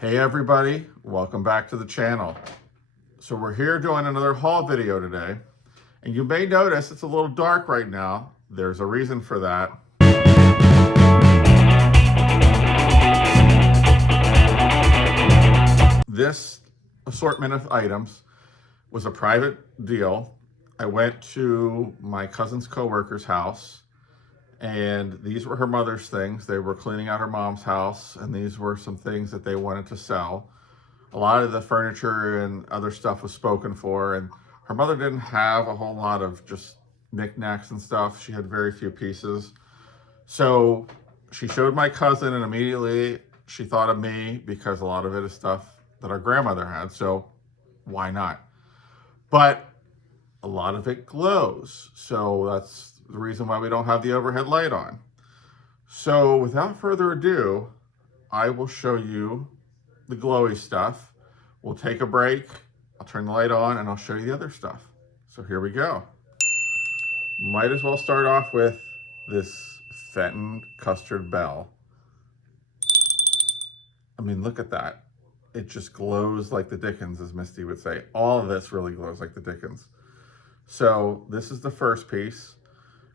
Hey everybody, welcome back to the channel. So we're here doing another haul video today, and you may notice it's a little dark right now. There's a reason for that. This assortment of items was a private deal. I went to my cousin's coworker's house, and these were her mother's things. They were cleaning out her mom's house, and these were some things that they wanted to sell. A lot of the furniture and other stuff was spoken for, and her mother didn't have a whole lot of just knickknacks and stuff. She had very few pieces. So she showed my cousin, and immediately she thought of me because a lot of it is stuff that our grandmother had. So why not? But a lot of it glows. So that's the reason why we don't have the overhead light on. So without further ado, I will show you the glowy stuff. We'll take a break. I'll turn the light on and I'll show you the other stuff. So here we go. Might as well start off with this Fenton custard bell. I mean, look at that. It just glows like the dickens, as Misty would say. All of this really glows like the dickens. So this is the first piece.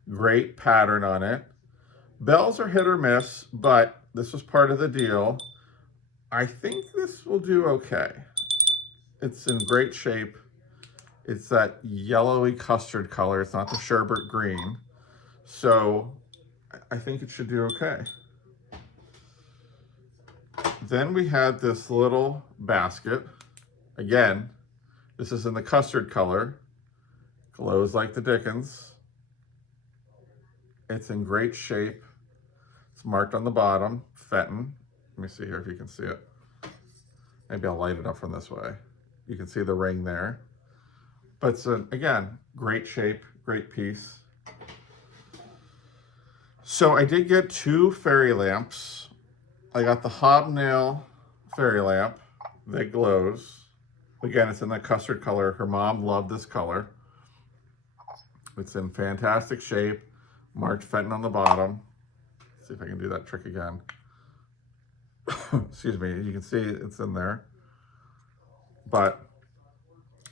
Great pattern on it. Bells are hit or miss, but this was part of the deal. I think this will do okay. It's in great shape. It's that yellowy custard color. It's not the sherbet green. So I think it should do okay. Then we had this little basket. Again, this is in the custard color. Glows like the dickens. It's in great shape. It's marked on the bottom, Fenton. Let me see here if you can see it. Maybe I'll light it up from this way. You can see the ring there. But it's, again, great shape, great piece. So I did get two fairy lamps. I got the hobnail fairy lamp that glows. Again, it's in the custard color. Her mom loved this color. It's in fantastic shape. Marked Fenton on the bottom. Let's see if I can do that trick again. Excuse me, you can see it's in there. But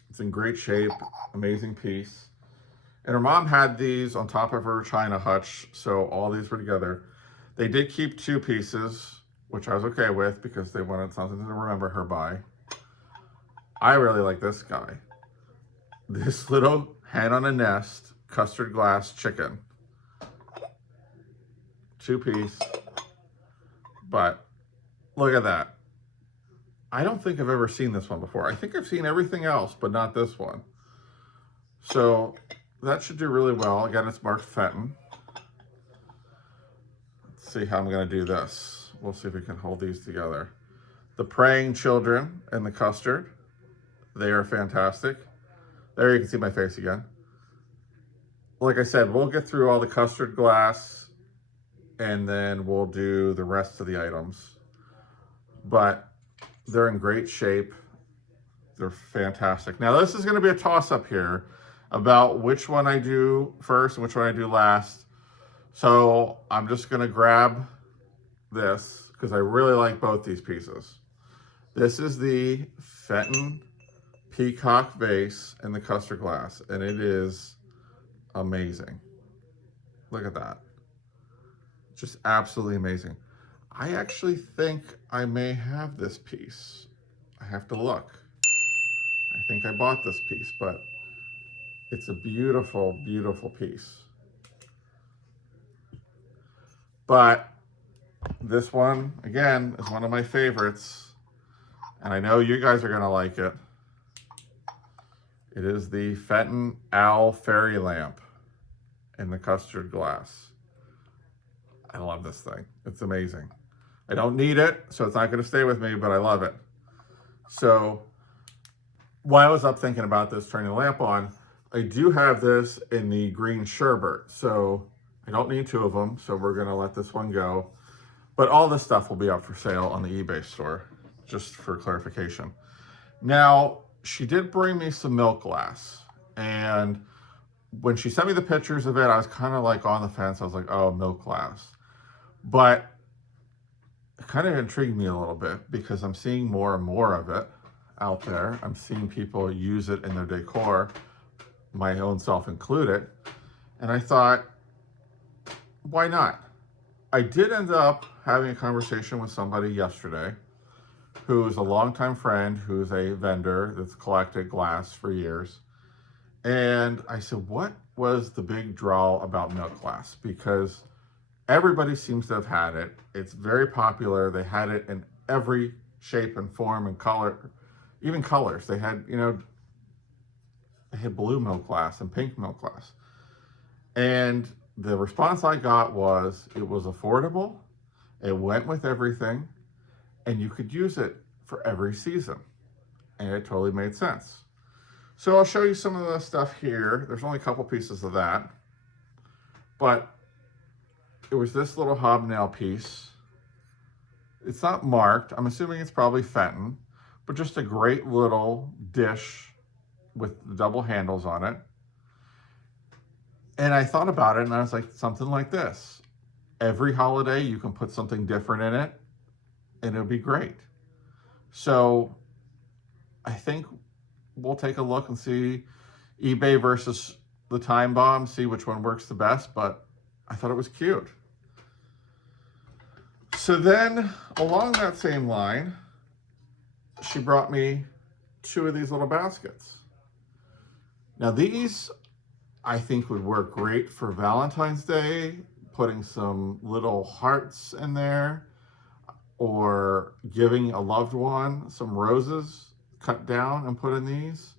it's in great shape, amazing piece. And her mom had these on top of her china hutch, so all these were together. They did keep two pieces, which I was okay with because they wanted something to remember her by. I really like this guy. This little hen on a nest, custard glass chicken. Two piece, but look at that. I don't think I've ever seen this one before. I think I've seen everything else, but not this one. So that should do really well. Again, it's marked Fenton. Let's see how I'm gonna do this. We'll see if we can hold these together. The praying children and the custard, they are fantastic. There you can see my face again. Like I said, we'll get through all the custard glass and then we'll do the rest of the items. But they're in great shape. They're fantastic. Now this is gonna be a toss-up here about which one I do first and which one I do last. So I'm just gonna grab this because I really like both these pieces. This is the Fenton peacock vase in the custard glass, and it is amazing. Look at that. Just absolutely amazing. I actually think I may have this piece. I have to look. I think I bought this piece, but it's a beautiful, beautiful piece. But this one, again, is one of my favorites, and I know you guys are gonna like it. It is the Fenton Owl Fairy Lamp in the custard glass. I love this thing. It's amazing. I don't need it, so it's not gonna stay with me, but I love it. So while I was up thinking about this, turning the lamp on, I do have this in the green sherbet. So I don't need two of them, so we're gonna let this one go. But all this stuff will be up for sale on the eBay store, just for clarification. Now, she did bring me some milk glass, and when she sent me the pictures of it, I was kind of like on the fence. I was like, oh, milk glass. But kind of intrigued me a little bit because I'm seeing more and more of it out there. I'm seeing people use it in their decor, my own self included. And I thought, why not? I did end up having a conversation with somebody yesterday who's a longtime friend, who's a vendor that's collected glass for years. And I said, what was the big draw about milk glass? Because everybody seems to have had it. It's very popular. They had it in every shape and form and color, even colors. They had, they had blue milk glass and pink milk glass. And the response I got was it was affordable, it went with everything, and you could use it for every season. And it totally made sense. So I'll show you some of the stuff here. There's only a couple pieces of that. But it was this little hobnail piece. It's not marked. I'm assuming it's probably Fenton, but just a great little dish with the double handles on it. And I thought about it and I was like, something like this. Every holiday you can put something different in it and it'll be great. So I think we'll take a look and see eBay versus the Time Bomb, see which one works the best, but I thought it was cute. So then along that same line, she brought me 2 of these little baskets. Now these I think would work great for Valentine's Day, putting some little hearts in there, or giving a loved one some roses cut down and put in these.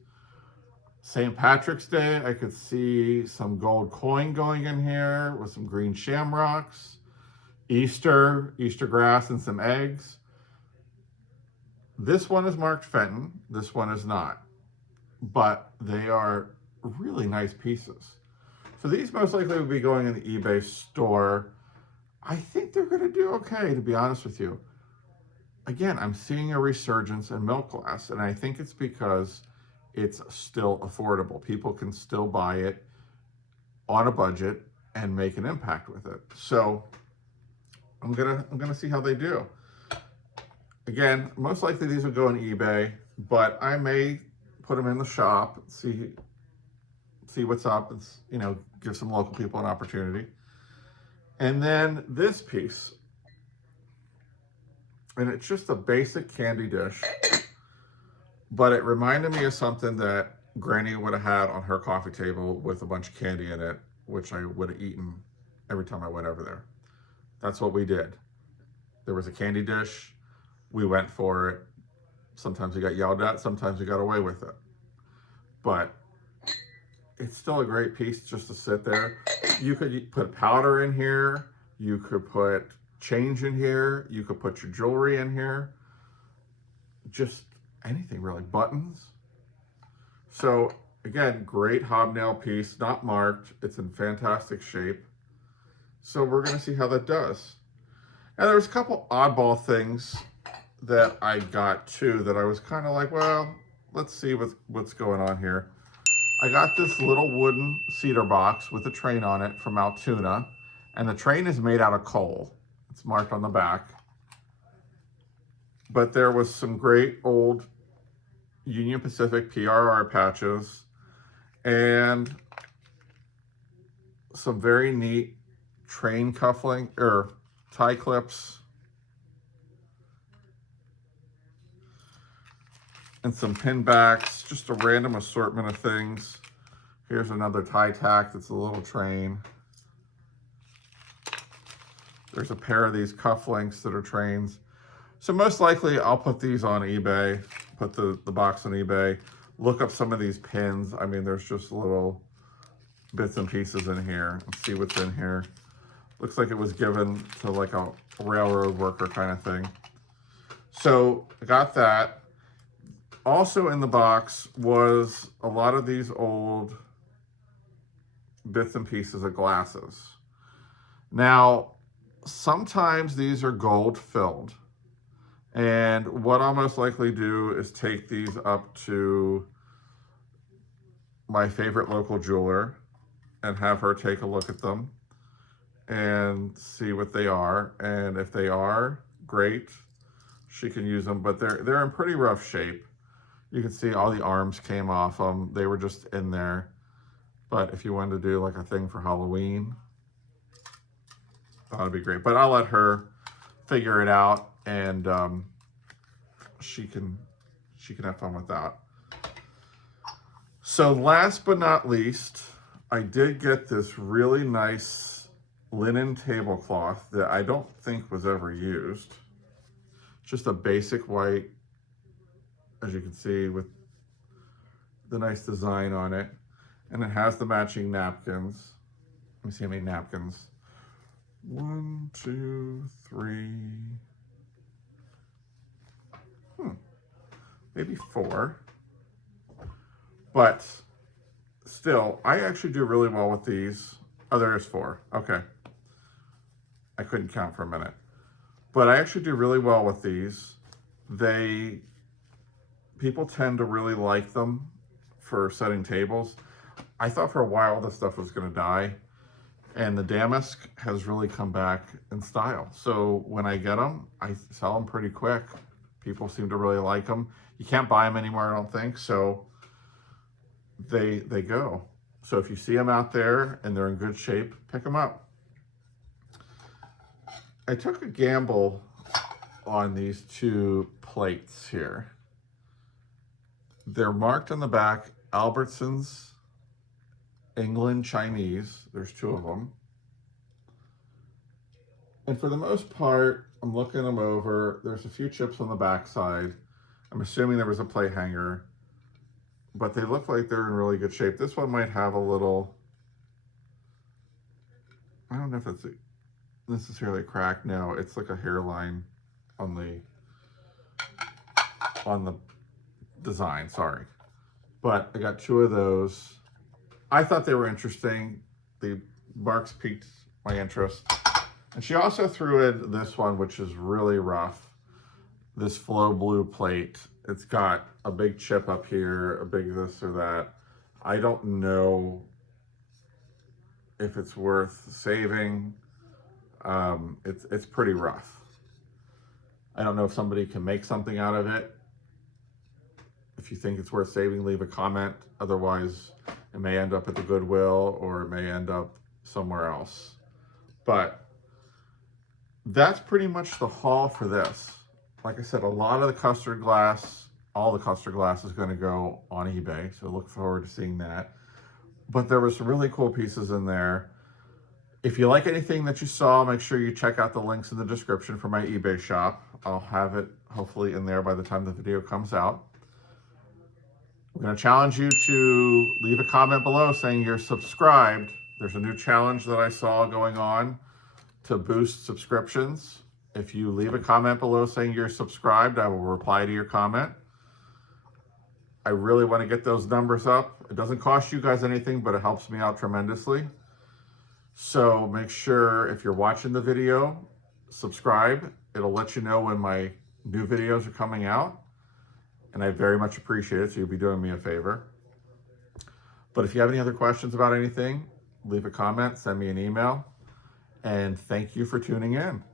St. Patrick's Day, I could see some gold coin going in here with some green shamrocks. Easter grass and some eggs. This one is marked Fenton, this one is not, but they are really nice pieces. So these most likely will be going in the eBay store. I think they're gonna do okay, to be honest with you. Again, I'm seeing a resurgence in milk glass, and I think it's because it's still affordable. People can still buy it on a budget and make an impact with it. So I'm gonna see how they do. Again, most likely these will go on eBay, but I may put them in the shop, see what's up, and give some local people an opportunity. And then this piece, and it's just a basic candy dish, but it reminded me of something that Granny would have had on her coffee table with a bunch of candy in it, which I would have eaten every time I went over there. That's what we did. There was a candy dish, we went for it. Sometimes we got yelled at, sometimes we got away with it. But it's still a great piece just to sit there. You could put powder in here, you could put change in here, you could put your jewelry in here, just anything really, buttons. So again, great hobnail piece, not marked, it's in fantastic shape. So we're gonna see how that does. And there was a couple oddball things that I got too that I was kind of like, well, let's see what's going on here. I got this little wooden cedar box with a train on it from Altoona, and the train is made out of coal. It's marked on the back. But there was some great old Union Pacific PRR patches and some very neat train cuffling or tie clips and some pin backs, just a random assortment of things. Here's another tie tack that's a little train. There's a pair of these cufflinks that are trains. So most likely I'll put these on eBay, put the box on eBay, look up some of these pins. I mean, there's just little bits and pieces in here. Let's see what's in here. Looks like it was given to like a railroad worker kind of thing. So I got that. Also in the box was a lot of these old bits and pieces of glasses. Now, sometimes these are gold filled. And what I'll most likely do is take these up to my favorite local jeweler and have her take a look at them and see what they are. And if they are great. She can use them, but they're in pretty rough shape. You can see all the arms came off them. They were just in there. But if you wanted to do like a thing for Halloween, that would be great. But I'll let her figure it out, and she can have fun with that. So last but not least, I did get this really nice linen tablecloth that I don't think was ever used. Just a basic white, as you can see, with the nice design on it. And it has the matching napkins. Let me see how many napkins. 1, 2, 3. Maybe 4. But still, I actually do really well with these. Oh, there is 4. Okay. I couldn't count for a minute. But I actually do really well with these. People tend to really like them for setting tables. I thought for a while this stuff was going to die, and the damask has really come back in style. So when I get them, I sell them pretty quick. People seem to really like them. You can't buy them anymore, I don't think, so they go. So if you see them out there and they're in good shape, pick them up. I took a gamble on these 2 plates here. They're marked on the back, Albertsons, England Chinese. There's 2 of them. And for the most part, I'm looking them over. There's a few chips on the back side. I'm assuming there was a plate hanger, but they look like they're in really good shape. This one might have a little, I don't know if that's necessarily a crack. No, it's like a hairline on the design, sorry. But I got 2 of those. I thought they were interesting. The marks piqued my interest. And she also threw in this one, which is really rough. This Flow Blue plate. It's got a big chip up here, a big this or that. I don't know if it's worth saving. It's pretty rough. I don't know if somebody can make something out of it. If you think it's worth saving, leave a comment. Otherwise, it may end up at the Goodwill or it may end up somewhere else. But that's pretty much the haul for this. Like I said, a lot of the custard glass, all the custard glass is going to go on eBay. So look forward to seeing that. But there were some really cool pieces in there. If you like anything that you saw, make sure you check out the links in the description for my eBay shop. I'll have it hopefully in there by the time the video comes out. I'm going to challenge you to leave a comment below saying you're subscribed. There's a new challenge that I saw going on to boost subscriptions. If you leave a comment below saying you're subscribed, I will reply to your comment. I really want to get those numbers up. It doesn't cost you guys anything, but it helps me out tremendously. So make sure if you're watching the video, subscribe. It'll let you know when my new videos are coming out. And I very much appreciate it, so you'll be doing me a favor. But if you have any other questions about anything, leave a comment, send me an email. And thank you for tuning in.